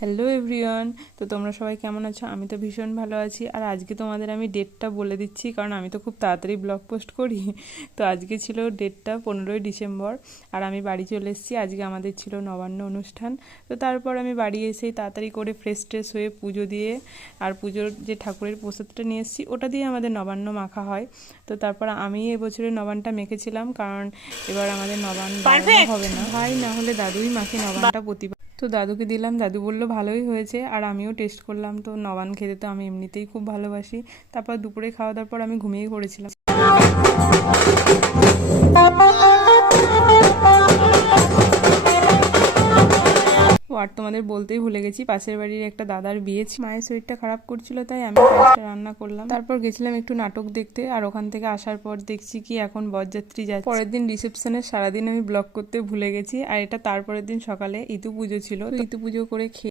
Hello everyone. তো তোমরা সবাই কেমন আছো? আমি তো ভীষণ ভালো আছি। আর আজকে তোমাদের আমি ডেটটা বলে দিচ্ছি, কারণ আমি তো খুব তাড়াতাড়ি ব্লগ পোস্ট করি। তো আজকে ছিল ডেটটা 15ই ডিসেম্বর, আর আমি বাড়ি চলে এসেছি। আজকে আমাদের ছিল নবান্ন অনুষ্ঠান। তো তারপর আমি বাড়ি এসেই তাড়াতাড়ি করে ফ্রেশ ট্রেশ হয়ে পুজো দিয়ে, আর পুজোর যে ঠাকুরের প্রসাদটা নিয়ে এসেছি ওটা দিয়ে আমাদের নবান্ন মাখা হয়। তো তারপর আমি এবছরের নবানটা মেখেছিলাম, কারণ এবার আমাদের নবান বানানো হবে না, ভাই না হলে দাদুই মাখে নবানটা প্রতিবার। তো দাদুকে দিলাম, দাদু বলল ভালোই হয়েছে, আর আমিও টেস্ট করলাম। তো নবান খেতে তো আমি এমনিতেই খুব ভালোবাসি। তারপর দুপুরে খাওয়া দাওয়ার পর আমি ঘুমিয়ে পড়েছিলাম। ও আর তোমাদের বলতেই ভুলে গেছি, পাশের বাড়ির একটা দাদার বিয়ে ছিল। মায়ের শরীরটা খারাপ করছিল, তাই আমি পায়েসটা রান্না করলাম। তারপর গেছিলাম একটু নাটক দেখতে, আর ওখান থেকে আসার পর দেখছি কি এখন বরযাত্রী যাচ্ছে। পরের দিন রিসেপশনের সারাদিন আমি ব্লগ করতে ভুলে গেছি। আর এটা তারপরের দিন সকালে ইতু পুজো ছিল। তো ইতু পুজো করে খেয়ে